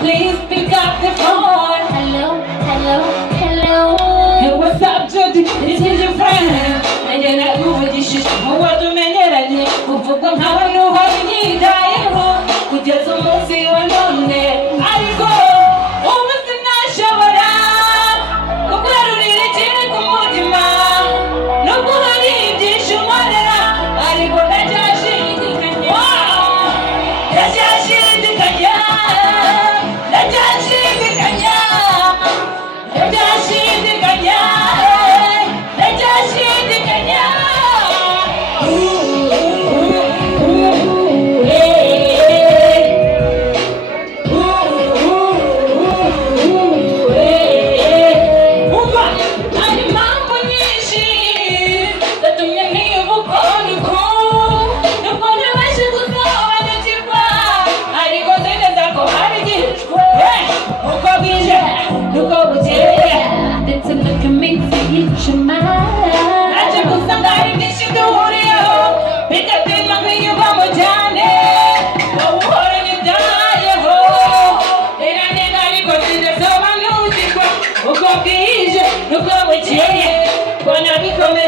Please pick up the phone. Hello, hello, hello. Hey, what's up, Jody? This is your friend. And then I move with this shit. What do men get at you? Who fuck them? How I know how you need that? Who just almost see one on there. I go. Oh, Mr. Nashavara. Look where you need it. Come on, man. Look who need this. You want it. I go. That's your shit. Wow. That's your shit. Look what we're doing.